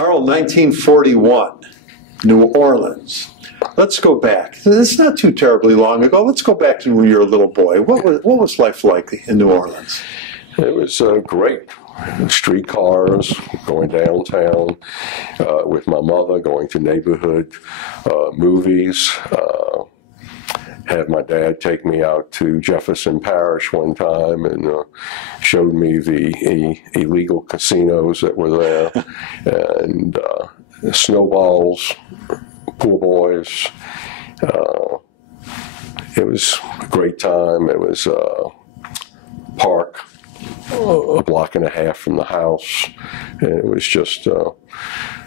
Harrell, 1941, New Orleans. Let's go back. It's not too terribly long ago. Let's go back to when you were a little boy. What was life like in New Orleans? It was great. Streetcars, going downtown with my mother, going to neighborhood movies. Had my dad take me out to Jefferson Parish one time and showed me the illegal casinos that were there, and snowballs, pool boys. It was a great time. It was a park a block and a half from the house, and it was just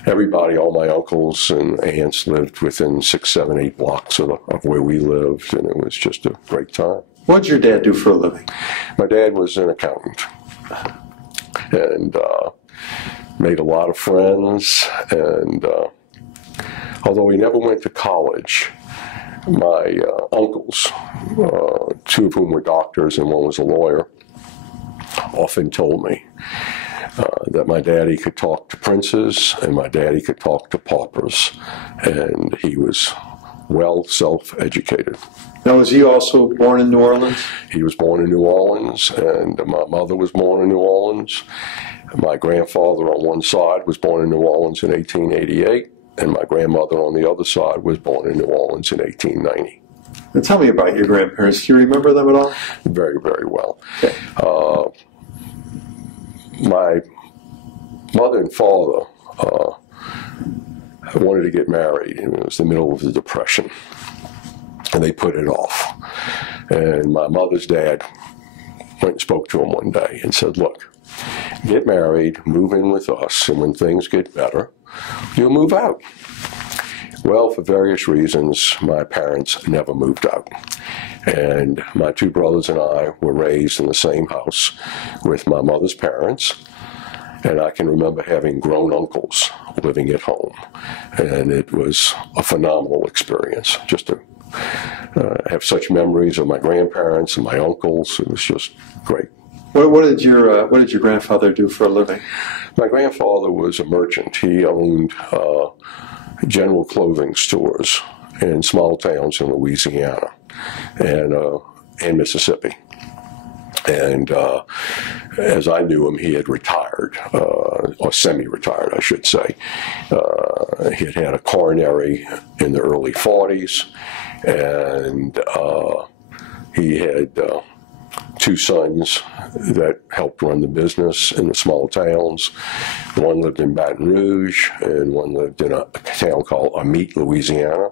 everybody, all my uncles and aunts lived within 6, 7, 8 blocks of where we lived, and it was just a great time. What did your dad do for a living? My dad was an accountant, and made a lot of friends, and although he never went to college, my uncles, 2 of whom were doctors and one was a lawyer, often told me that my daddy could talk to princes and my daddy could talk to paupers, and he was well self-educated. Now, was he also born in New Orleans? He was born in New Orleans, and my mother was born in New Orleans. My grandfather on one side was born in New Orleans in 1888, and my grandmother on the other side was born in New Orleans in 1890. Now, tell me about your grandparents. Do you remember them at all? Very, very well. Okay. My mother and father wanted to get married, and it was the middle of the Depression, and they put it off. And my mother's dad went and spoke to him one day and said, look, get married, move in with us, and when things get better, you'll move out. Well, for various reasons, my parents never moved out. And my 2 brothers and I were raised in the same house with my mother's parents. And I can remember having grown uncles living at home. And it was a phenomenal experience just to have such memories of my grandparents and my uncles. It was just great. What did your grandfather do for a living? My grandfather was a merchant. He owned general clothing stores in small towns in Louisiana and Mississippi. And as I knew him, he had retired, or semi-retired, I should say. He had had a coronary in the early 40s, and he had 2 sons that helped run the business in the small towns. One lived in Baton Rouge, and one lived in a town called Amite, Louisiana.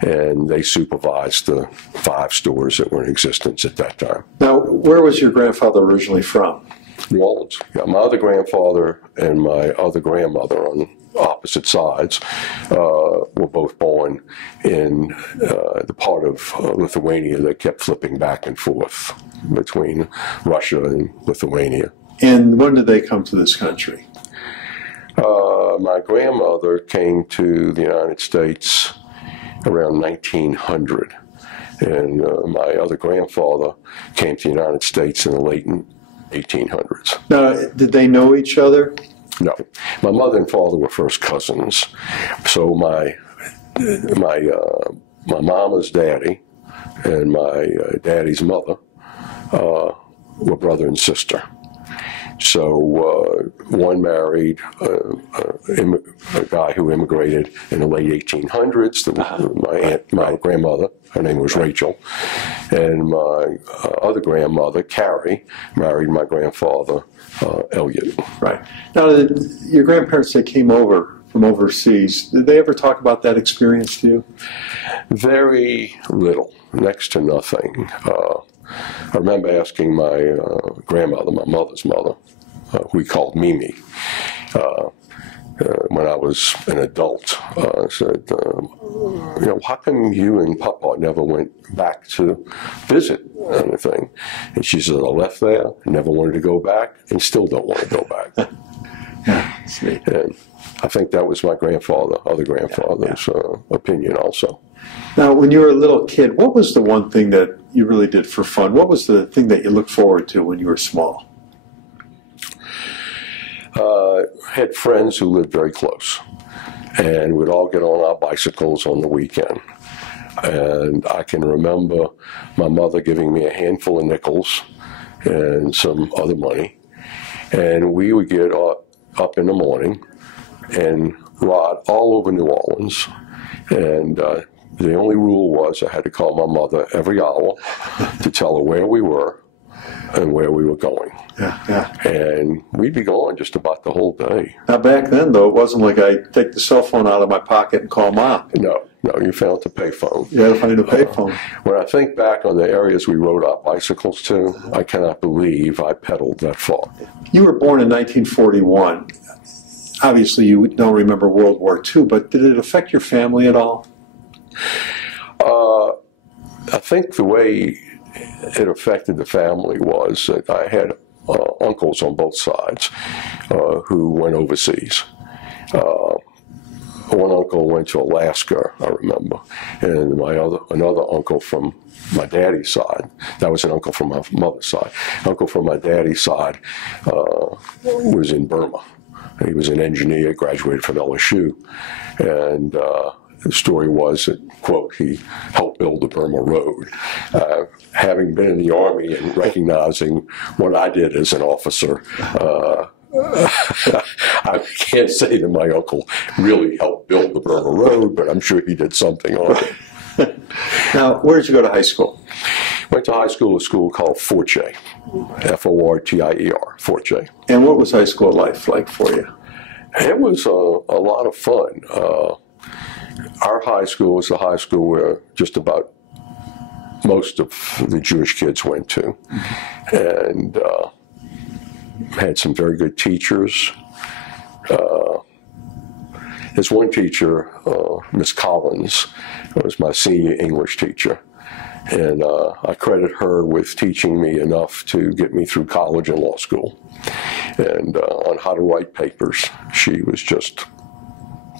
And they supervised the 5 stores that were in existence at that time. Now, where was your grandfather originally from? New Orleans. Yeah, my other grandfather and my other grandmother on opposite sides were both born in the part of Lithuania that kept flipping back and forth between Russia and Lithuania. And when did they come to this country? My grandmother came to the United States around 1900, and my other grandfather came to the United States in the late 1800s. Now, did they know each other? No. My mother and father were first cousins. So my mama's daddy and my daddy's mother were brother and sister. So one married a guy who immigrated in the late 1800s. My grandmother, her name was Rachel, and my other grandmother, Carrie, married my grandfather, Elliot. Right. Now, your grandparents, they came over from overseas. Did they ever talk about that experience to you? Very little, next to nothing. I remember asking my grandmother, my mother's mother, who we called Mimi, when I was an adult, I said, you know, how come you and Papa never went back to visit anything? And she said, I left there, never wanted to go back, and still don't want to go back. Yeah, sweet. And I think that was my other grandfather's opinion also. Now, when you were a little kid, what was the one thing that you really did for fun? What was the thing that you looked forward to when you were small? Had friends who lived very close, and we'd all get on our bicycles on the weekend. And I can remember my mother giving me a handful of nickels and some other money, and we would get up in the morning and ride all over New Orleans. And the only rule was I had to call my mother every hour to tell her where we were and where we were going. And we'd be gone just about the whole day. Now back then, though, it wasn't like I take the cell phone out of my pocket and call Mom. No, you found the payphone. You had to find a payphone. When I think back on the areas we rode our bicycles to, I cannot believe I pedaled that far. You were born in 1941. Obviously, you don't remember World War II, but did it affect your family at all? I think the way it affected the family was that I had uncles on both sides who went overseas. One uncle went to Alaska, I remember, and another uncle from my daddy's side, that was an uncle from my mother's side, uncle from my daddy's side was in Burma. He was an engineer, graduated from LSU, and the story was that, quote, he helped build the Burma Road. Having been in the Army and recognizing what I did as an officer, I can't say that my uncle really helped build the Burma Road, but I'm sure he did something on it. Now, where did you go to high school? Went to high school, a school called Fortier, F-O-R-T-I-E-R, Fortier. And what was high school life like for you? It was a lot of fun. Our high school was the high school where just about most of the Jewish kids went to, and had some very good teachers. There's one teacher, Miss Collins, was my senior English teacher, and I credit her with teaching me enough to get me through college and law school. And on how to write papers, she was just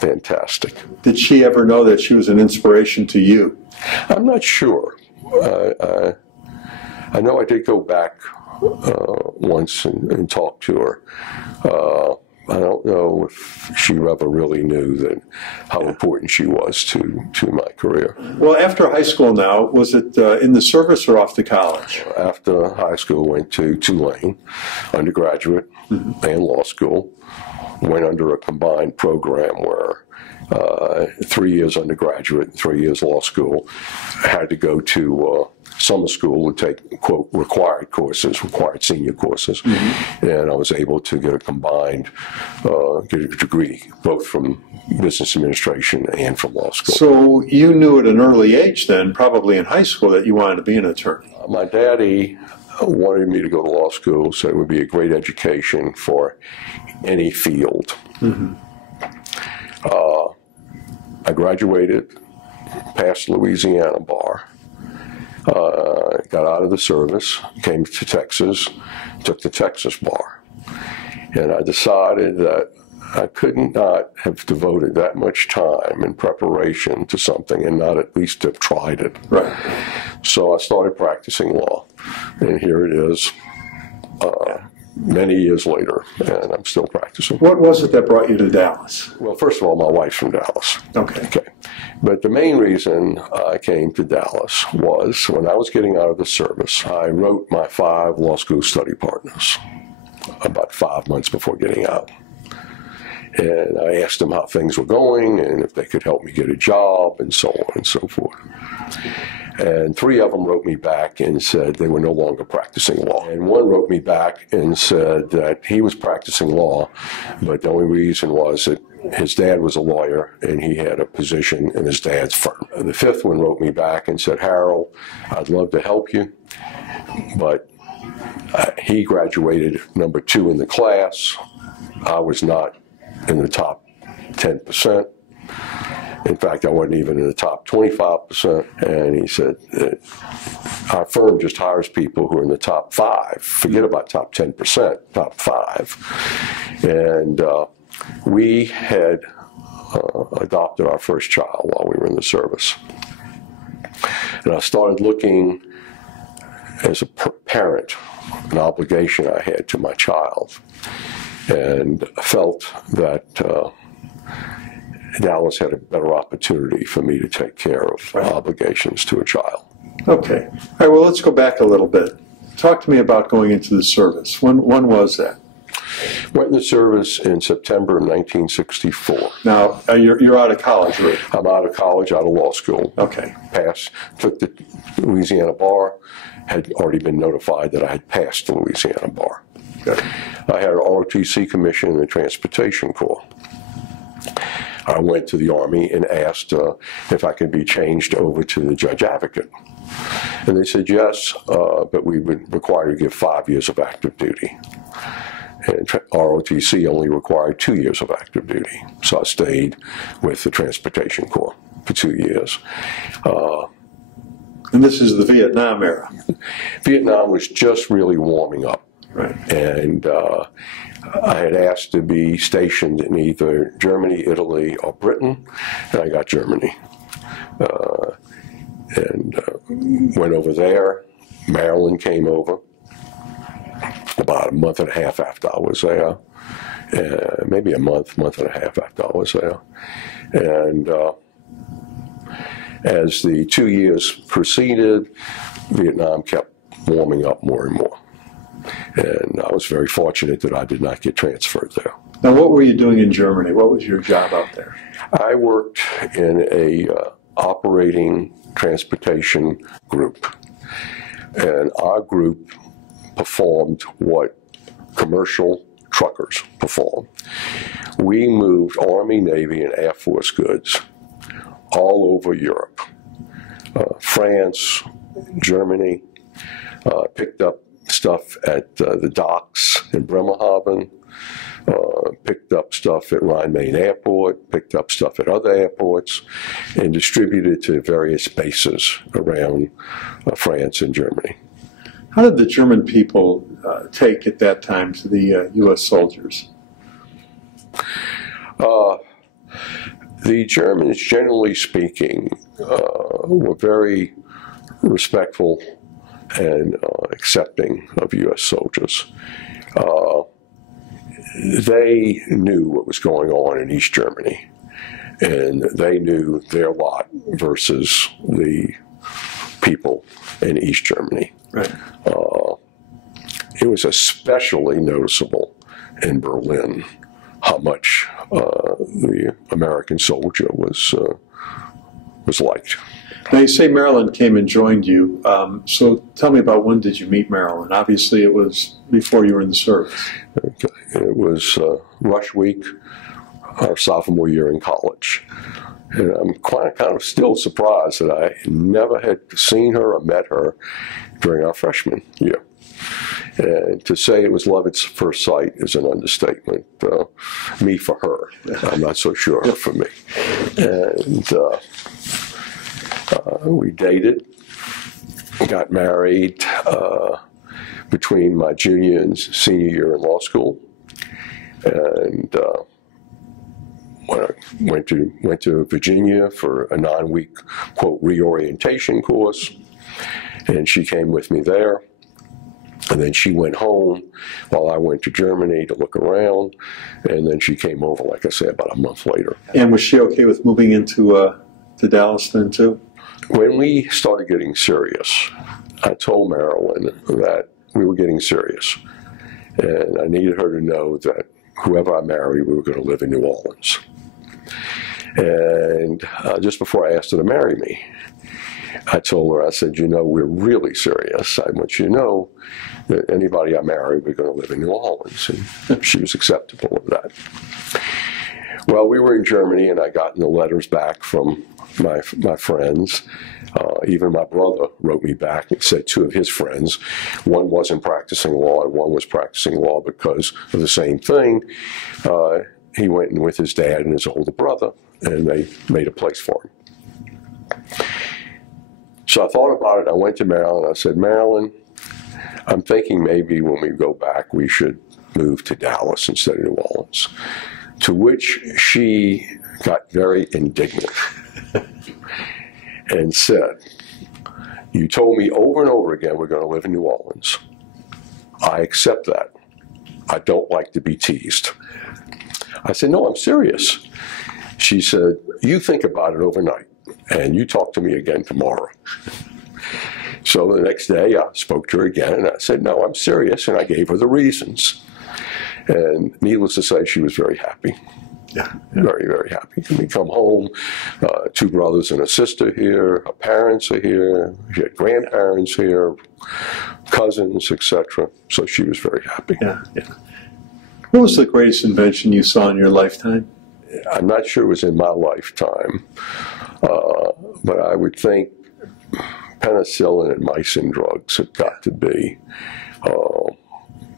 fantastic. Did she ever know that she was an inspiration to you? I'm not sure. I know I did go back once and talk to her. I don't know if she ever really knew that how important she was to my career. Well, after high school now, was it in the service or off to college? After high school, went to Tulane, undergraduate and law school. Went under a combined program where 3 years undergraduate, 3 years law school. I had to go to summer school to take, quote, required courses, required senior courses. And I was able to get a combined, get a degree, both from business administration and from law school. So you knew at an early age then, probably in high school, that you wanted to be an attorney. My daddy wanted me to go to law school, so it would be a great education for any field. I graduated, passed Louisiana bar, got out of the service, came to Texas, took the Texas bar. And I decided that I could not have devoted that much time in preparation to something and not at least have tried it. Right. So I started practicing law, and here it is many years later, and I'm still practicing. What was it that brought you to Dallas? Well, first of all, my wife's from Dallas. Okay. But the main reason I came to Dallas was when I was getting out of the service, I wrote my 5 law school study partners about 5 months before getting out. And I asked them how things were going and if they could help me get a job and so on and so forth. And 3 of them wrote me back and said they were no longer practicing law. And one wrote me back and said that he was practicing law, but the only reason was that his dad was a lawyer and he had a position in his dad's firm. The 5th one wrote me back and said, Harrell, I'd love to help you, but he graduated number 2 in the class. I was not in the top 10%. In fact, I wasn't even in the top 25%. And he said, our firm just hires people who are in the top 5. Forget about top 10%, top 5. And we had adopted our first child while we were in the service. And I started looking as a parent, an obligation I had to my child. and felt that Dallas had a better opportunity for me to take care of obligations to a child. Okay. All right, well, let's go back a little bit. Talk to me about going into the service. When was that? Went in the service in September of 1964. Now, you're out of college, right? I'm out of college, out of law school. Okay. Passed, took the Louisiana bar, had already been notified that I had passed the Louisiana bar. Good. I had an ROTC commission in the Transportation Corps. I went to the Army and asked if I could be changed over to the Judge Advocate. And they said yes, but we would require you to give 5 years of active duty. And ROTC only required 2 years of active duty. So I stayed with the Transportation Corps for 2 years. And this is the Vietnam era. Vietnam was just really warming up. Right. And I had asked to be stationed in either Germany, Italy, or Britain, and I got Germany. Went over there. Marilyn came over about a month and a half after I was there. Maybe a month and a half after I was there. And as the 2 years proceeded, Vietnam kept warming up more and more. And I was very fortunate that I did not get transferred there. Now, what were you doing in Germany? What was your job out there? I worked in a operating transportation group. And our group performed what commercial truckers perform. We moved Army, Navy, and Air Force goods all over Europe. France, Germany, picked up stuff at the docks in Bremerhaven, picked up stuff at Rhein-Main Airport, picked up stuff at other airports, and distributed to various bases around France and Germany. How did the German people take at that time to the U.S. soldiers? The Germans, generally speaking, were very respectful and accepting of U.S. soldiers. They knew what was going on in East Germany, and they knew their lot versus the people in East Germany. Right. It was especially noticeable in Berlin how much the American soldier was liked. Now, you say Marilyn came and joined you. So tell me about when did you meet Marilyn? Obviously, it was before you were in the service. Okay. It was rush week, our sophomore year in college. And I'm kind of still surprised that I never had seen her or met her during our freshman year. And to say it was love at first sight is an understatement. Me for her, I'm not so sure for me. And we dated, got married between my junior and senior year in law school, and went to Virginia for a 9-week, quote, reorientation course, and she came with me there. And then she went home while I went to Germany to look around, and then she came over, like I said, about a month later. And was she okay with moving into to Dallas then, too? When we started getting serious, I told Marilyn that we were getting serious, and I needed her to know that whoever I married, we were going to live in New Orleans. And just before I asked her to marry me, I told her, I said, you know, we're really serious. I want you to know that anybody I marry, we're going to live in New Orleans. And she was acceptable of that. Well, we were in Germany, and I got the letters back from my friends. Even my brother wrote me back and said 2 of his friends, one wasn't practicing law and one was practicing law because of the same thing. He went in with his dad and his older brother, and they made a place for him. So I thought about it. I went to Marilyn. I said, Marilyn, I'm thinking maybe when we go back, we should move to Dallas instead of New Orleans. To which she got very indignant and said, you told me over and over again we're going to live in New Orleans. I accept that. I don't like to be teased. I said, no, I'm serious. She said, you think about it overnight, and you talk to me again tomorrow. So the next day, I spoke to her again, and I said, no, I'm serious, and I gave her the reasons. And needless to say, she was very happy. Yeah. Very, very happy. We come home, 2 brothers and a sister here, her parents are here, she had grandparents here, cousins, etc. So she was very happy. Yeah, yeah. What was the greatest invention you saw in your lifetime? I'm not sure it was in my lifetime, but I would think penicillin and mycin drugs have got to be,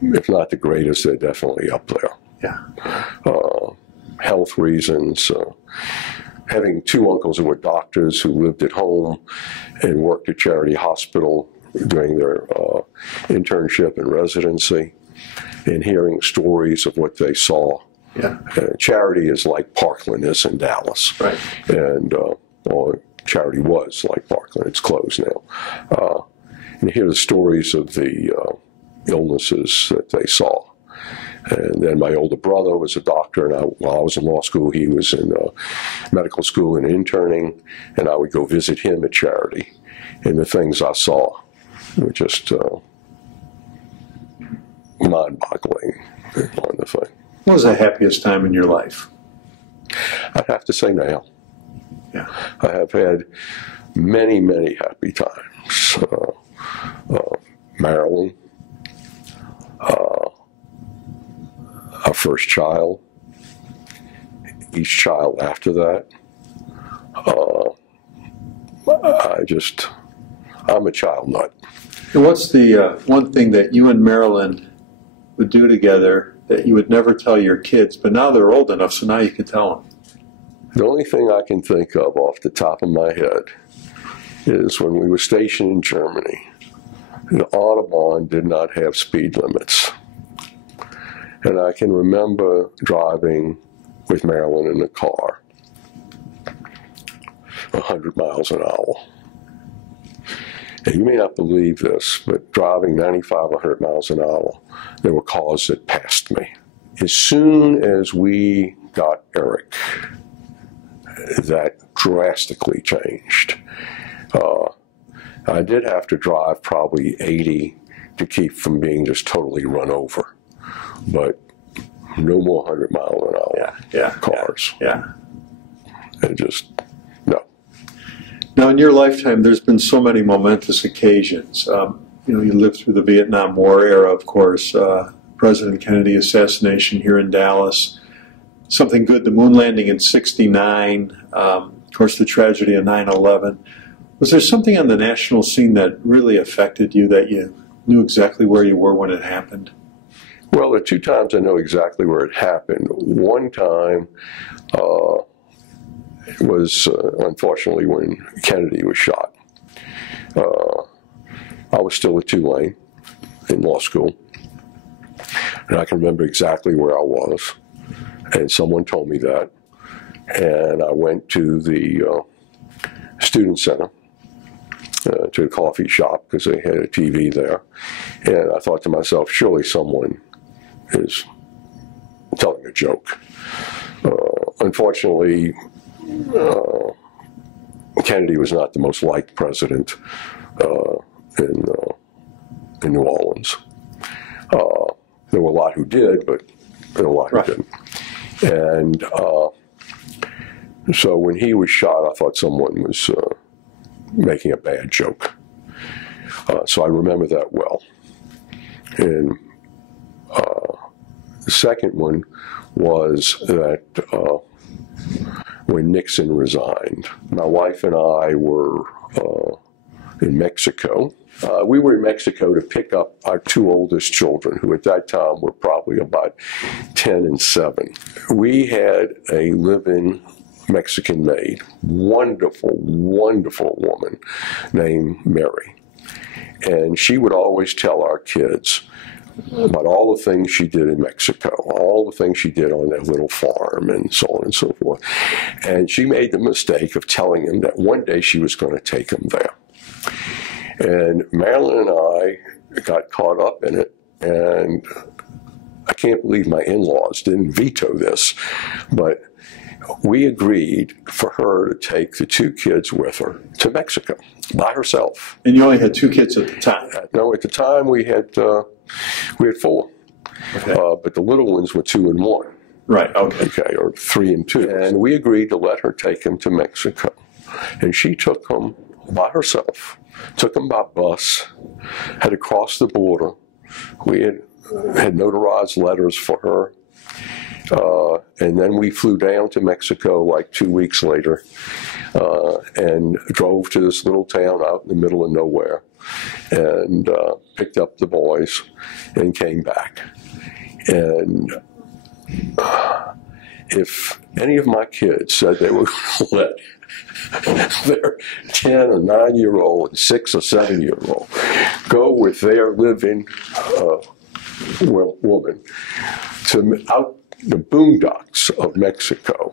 if not the greatest, they're definitely up there. Yeah. Health reasons, having 2 uncles who were doctors who lived at home and worked at Charity Hospital during their internship and residency, and hearing stories of what they saw. Yeah. Charity is like Parkland is in Dallas. Right. And or Charity was like Parkland. It's closed now. And hear the stories of the illnesses that they saw. And then my older brother was a doctor, and while I was in law school, he was in medical school and interning, and I would go visit him at Charity. And the things I saw were just mind-boggling on the thing. What was the happiest time in your life? I'd have to say now. Yeah. I have had many, many happy times. Marilyn, our first child, each child after that. I'm a child nut. And what's the one thing that you and Marilyn would do together that you would never tell your kids, but now they're old enough, so now you can tell them? The only thing I can think of off the top of my head is when we were stationed in Germany, the Autobahn did not have speed limits. And I can remember driving with Marilyn in the car, 100 miles an hour. And you may not believe this, but driving 95, 100 miles an hour, there were cars that passed me. As soon as we got Eric, that drastically changed. I did have to drive probably 80 to keep from being just totally run over. But no more 100 mile an hour cars. Yeah. And just, no. Now, in your lifetime, there's been so many momentous occasions. You lived through the Vietnam War era, of course, President Kennedy assassination here in Dallas. Something good, the moon landing in '69, of course, the tragedy of 9/11. Was there something on the national scene that really affected you, that you knew exactly where you were when it happened? Well, there are 2 times I know exactly where it happened. One time was, unfortunately, when Kennedy was shot. I was still at Tulane in law school, and I can remember exactly where I was, and someone told me that, and I went to the student center, to a coffee shop, because they had a TV there, and I thought to myself, surely someone is telling a joke. Unfortunately, Kennedy was not the most liked president in New Orleans. There were a lot who did, but there were a lot who didn't. And so when he was shot, I thought someone was making a bad joke. So I remember that well. And the second one was that when Nixon resigned, my wife and I were in Mexico. We were in Mexico to pick up our 2 oldest children, who at that time were probably about 10 and 7. We had a live-in Mexican maid, wonderful, wonderful woman named Mary. And she would always tell our kids about all the things she did in Mexico, all the things she did on that little farm, and so on and so forth. And she made the mistake of telling them that one day she was going to take them there. And Marilyn and I got caught up in it, and I can't believe my in-laws didn't veto this, but we agreed for her to take the 2 kids with her to Mexico by herself. And you only had 2 kids at the time? No, at the time we had 4. Okay. But the little ones were 2 and 1. Right, okay. Okay, or 3 and 2. And we agreed to let her take them to Mexico. And she took them by herself, took them by bus, had to cross the border. We had notarized letters for her. And then we flew down to Mexico like 2 weeks later and drove to this little town out in the middle of nowhere and picked up the boys and came back. And if any of my kids said they were going to let their 10 or 9-year-old and 6 or 7-year-old go with their living woman to out the boondocks of Mexico,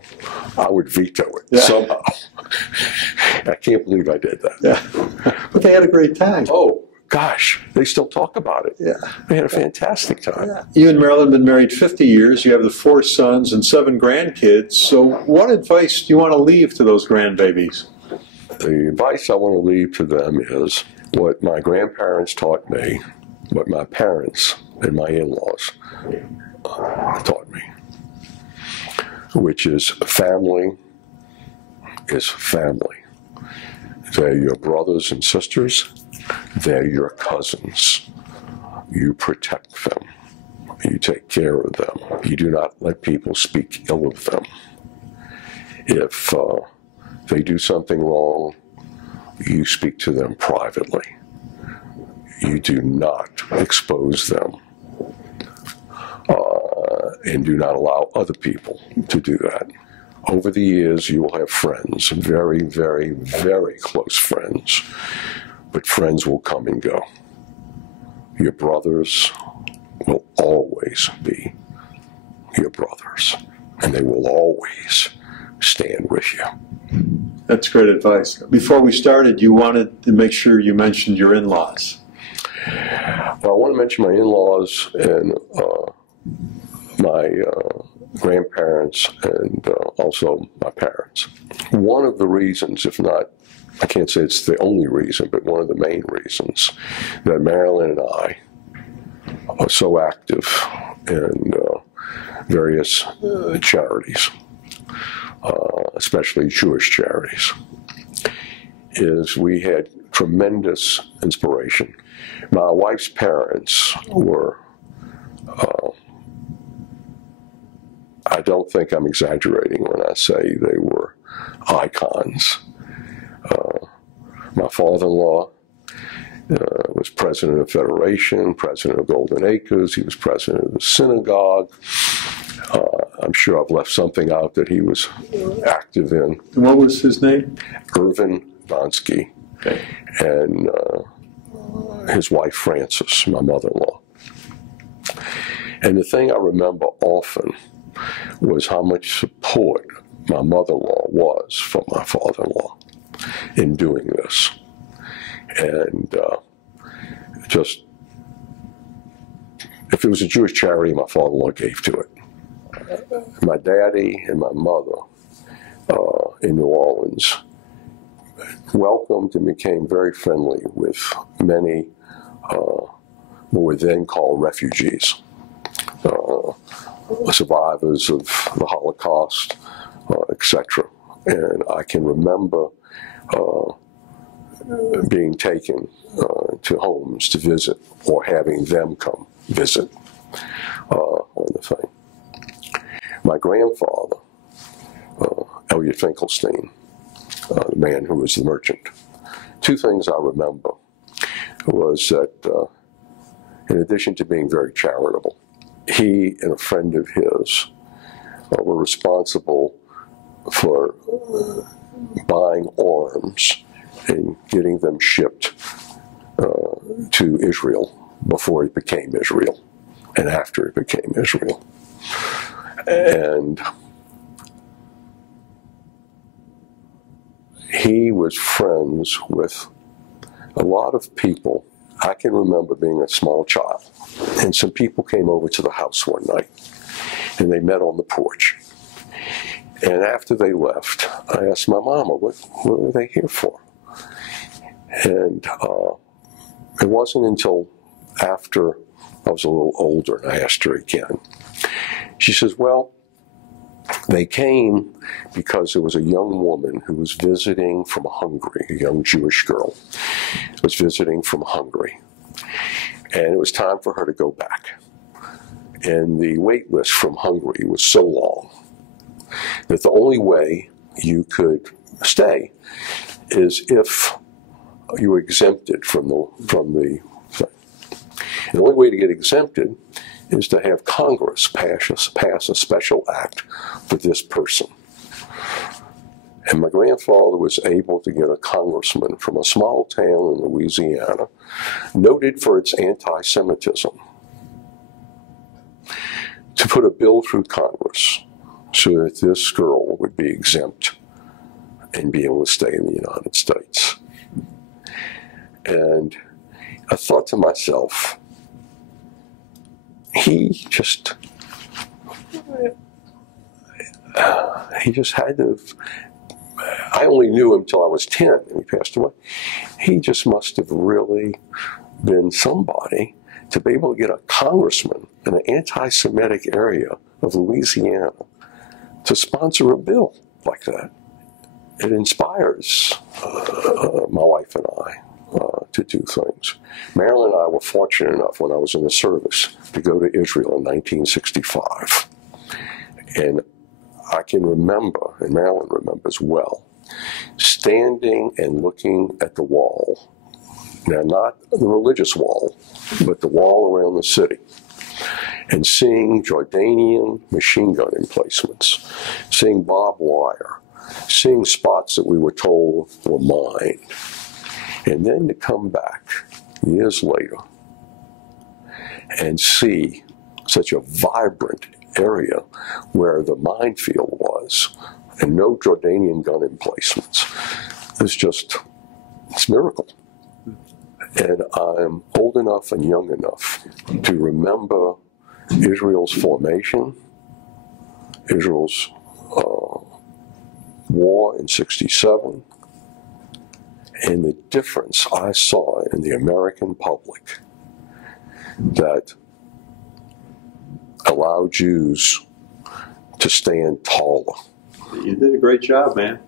I would veto it somehow. I can't believe I did that. Yeah. But they had a great time. Oh, gosh, they still talk about it. Yeah. They had a fantastic time. Yeah. You and Marilyn have been married 50 years. You have the 4 sons and 7 grandkids. So what advice do you want to leave to those grandbabies? The advice I want to leave to them is what my grandparents taught me, what my parents and my in-laws taught me, which is family is family. They're your brothers and sisters. They're your cousins. You protect them. You take care of them. You do not let people speak ill of them. If they do something wrong, you speak to them privately. You do not expose them. And do not allow other people to do that. Over the years, you will have friends, very, very, very close friends, but friends will come and go. Your brothers will always be your brothers, and they will always stand with you. That's great advice. Before we started, you wanted to make sure you mentioned your in-laws. Well, I want to mention my in-laws and my grandparents and also my parents. One of the reasons, if not, I can't say it's the only reason, but one of the main reasons that Marilyn and I are so active in various charities, especially Jewish charities, is we had tremendous inspiration. My wife's parents were I don't think I'm exaggerating when I say they were icons. My father-in-law was president of the Federation, president of Golden Acres. He was president of the synagogue. I'm sure I've left something out that he was active in. And what was his name? Irvin Bonsky. Okay. And his wife, Frances, my mother-in-law. And the thing I remember often was how much support my mother-in-law was from my father-in-law in doing this. And just, if it was a Jewish charity, my father-in-law gave to it. My daddy and my mother in New Orleans welcomed and became very friendly with many who were then called refugees. Survivors of the Holocaust, etc. And I can remember being taken to homes to visit or having them come visit on the thing. My grandfather, Elliot Finkelstein, the man who was the merchant, 2 things I remember was that in addition to being very charitable, he and a friend of his were responsible for buying arms and getting them shipped to Israel before it became Israel and after it became Israel. And he was friends with a lot of people I can remember being a small child, and some people came over to the house one night, and they met on the porch. And after they left, I asked my mama, what were they here for? And it wasn't until after I was a little older and I asked her again. She says, well, they came because there was a young woman who was visiting from Hungary, a young Jewish girl, was visiting from Hungary. And it was time for her to go back. And the wait list from Hungary was so long that the only way you could stay is if you were exempted from the thing. And the only way to get exempted is to have Congress pass a special act for this person. And my grandfather was able to get a congressman from a small town in Louisiana, noted for its anti-Semitism, to put a bill through Congress so that this girl would be exempt and be able to stay in the United States. And I thought to myself, he just had to, I only knew him until I was 10 and he passed away. He just must have really been somebody to be able to get a congressman in an anti-Semitic area of Louisiana to sponsor a bill like that. It inspires my wife and I to do things. Marilyn and I were fortunate enough when I was in the service to go to Israel in 1965. And I can remember, and Marilyn remembers well, standing and looking at the wall. Now, not the religious wall, but the wall around the city. And seeing Jordanian machine gun emplacements, seeing barbed wire, seeing spots that we were told were mined. And then to come back years later and see such a vibrant area where the minefield was and no Jordanian gun emplacements, it's a miracle. And I'm old enough and young enough to remember Israel's formation, Israel's war in '67, and the difference I saw in the American public that allowed Jews to stand taller. You did a great job, man.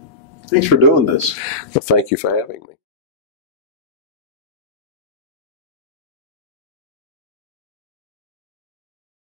Thanks for doing this. Well, thank you for having me.